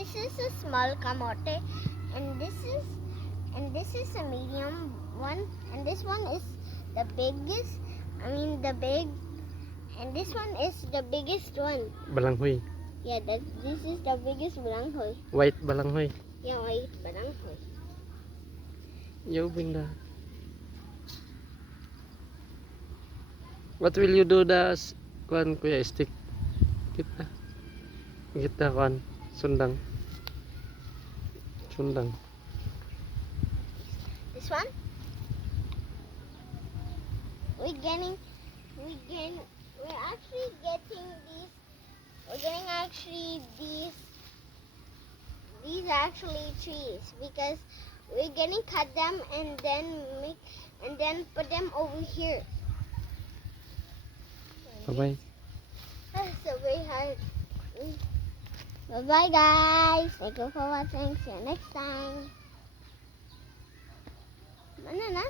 this is a small kamote, and this is a medium one, and this one is the biggest. The big, and this one is the biggest one. Balanghoy. Yeah, this is the biggest balanghoy. White balanghoy. Yeah, white balanghoy. You bring the. What will you do the kuan kuya stick? Kita kuan sundang. Sundang. This one? We're actually getting these. We're getting actually these. These are actually trees because we're gonna cut them and then put them over here. Bye bye. That's so very hard. Bye bye guys. Thank you for watching. See you next time. Banana.